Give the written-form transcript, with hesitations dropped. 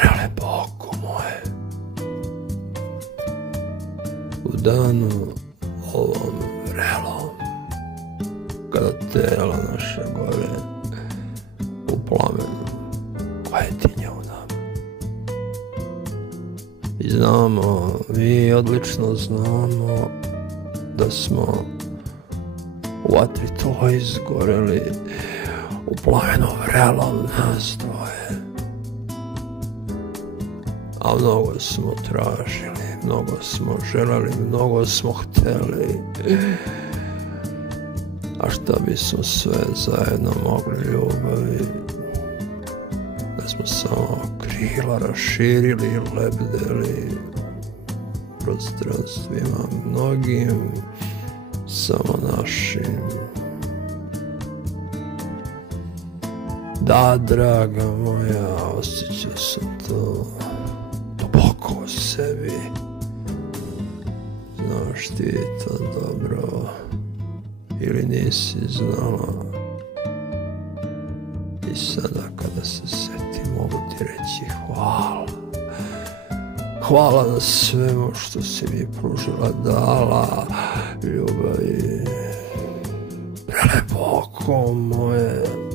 prelepo oko moje. U danu ovom vrelom, kada tela naše gore u plamenu koje tinje u nama. I znamo, mi odlično znamo da smo u vatri tvoj izgoreli, u plamenu vrelom nas dvoje. A mnogo smo tražili, mnogo smo želeli, mnogo smo hteli. A šta bismo sve zajedno mogli ljubavi, da smo samo krila raširili i lebdeli prostranstvima mnogim, samo našim. Da, draga moja, osjećao sam to duboko u sebi. Znaš ti to dobro ili nisi znala? I sada kada se setim mogu ti reći hvala. Hvala na svemu što si mi pružila, dala, ljubavi. Prelepo oko moje.